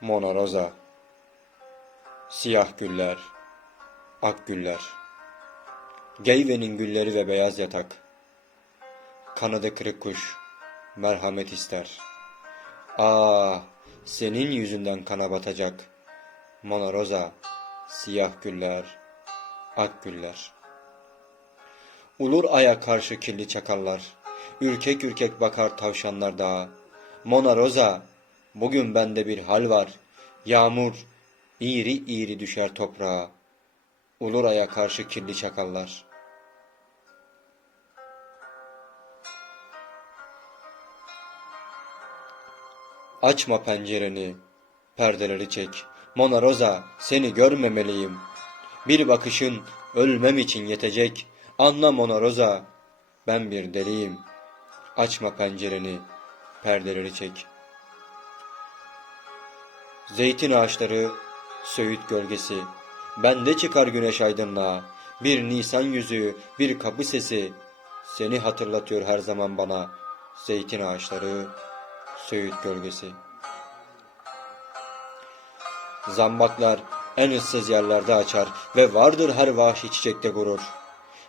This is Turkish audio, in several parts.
Mona Rosa Siyah güller, ak güller Geyvenin gülleri ve beyaz yatak Kanadı kırık kuş, merhamet ister Ah, senin yüzünden kana batacak Mona Rosa, siyah güller, ak güller Ulur aya karşı kirli çakallar, ürkek ürkek bakar tavşanlar dağa. Mona Rosa, bugün bende bir hal var. Yağmur, iğri iğri düşer toprağa. Ulur aya karşı kirli çakallar. Açma pencereni, perdeleri çek. Mona Rosa, seni görmemeliyim. Bir bakışın ölmem için yetecek. Anla Mona Rosa, ben bir deliyim. Açma pencereni, perdeleri çek. Zeytin ağaçları, söğüt gölgesi. Bende çıkar güneş aydınlığa. Bir nisan yüzü, bir kapı sesi. Seni hatırlatıyor her zaman bana. Zeytin ağaçları, söğüt gölgesi. Zambaklar en ıssız yerlerde açar ve vardır her vahşi çiçekte gurur.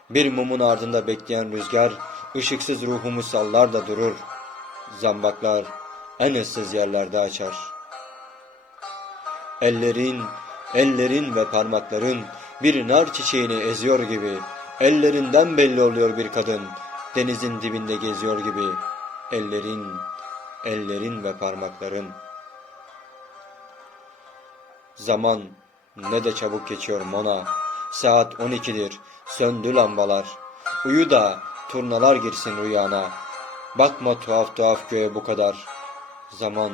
Bir mumun ardında bekleyen rüzgar, ışıksız ruhumu sallar da durur. Zambaklar en ıssız yerlerde açar. Ellerin, ellerin ve parmakların bir nar çiçeğini eziyor gibi, ellerinden belli oluyor bir kadın, denizin dibinde geziyor gibi. Ellerin, ellerin ve parmakların. Zaman ne de çabuk geçiyor Mona. Saat 12'dir. Söndü lambalar. Uyu da turnalar girsin rüyana. Bakma tuhaf tuhaf göğe bu kadar. Zaman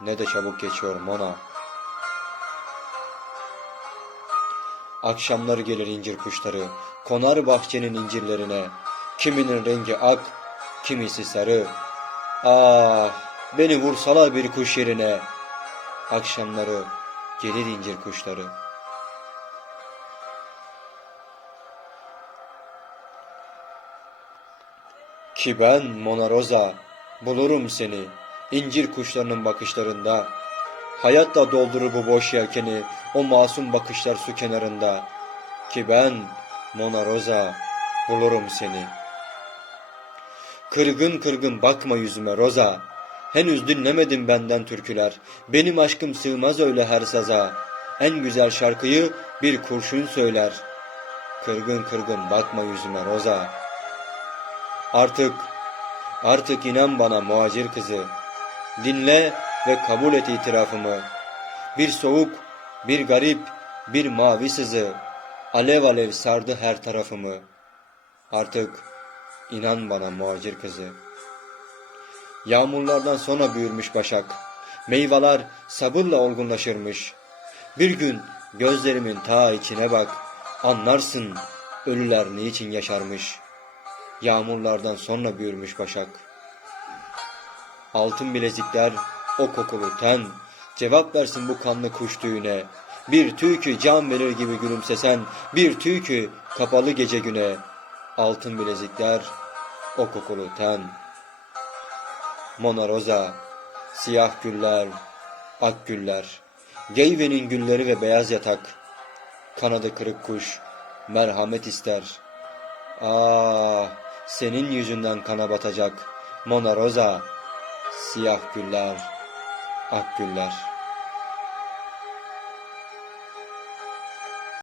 ne de çabuk geçiyor Mona. Akşamları gelir incir kuşları. Konar bahçenin incirlerine. Kiminin rengi ak, kimisi sarı. Ah, beni vursalar bir kuş yerine. Akşamları gelir incir kuşları. Ki ben Mona Rosa bulurum seni incir kuşlarının bakışlarında. Hayatla doldurur bu boş yelkeni o masum bakışlar su kenarında. Ki ben Mona Rosa bulurum seni. Kırgın kırgın bakma yüzüme Rosa. Henüz dinlemedin benden türküler. Benim aşkım sığmaz öyle her saza. En güzel şarkıyı bir kurşun söyler. Kırgın kırgın bakma yüzüme Roza. Artık, artık inan bana muhacir kızı. Dinle ve kabul et itirafımı. Bir soğuk, bir garip, bir mavi sızı. Alev alev sardı her tarafımı. Artık inan bana muhacir kızı. Yağmurlardan sonra büyürmüş başak. Meyveler sabırla olgunlaşırmış. Bir gün gözlerimin ta içine bak. Anlarsın ölüler niçin yaşarmış. Yağmurlardan sonra büyürmüş başak. Altın bilezikler o kokulu ten. Cevap versin bu kanlı kuş düğüne. Bir tüy ki can verir gibi gülümsesen. Bir tüy ki kapalı gece güne. Altın bilezikler o kokulu ten. Mona Rosa, siyah güller, ak güller, Geyvenin gülleri ve beyaz yatak, kanadı kırık kuş, merhamet ister. Ah, senin yüzünden kana batacak, Mona Rosa, siyah güller, ak güller.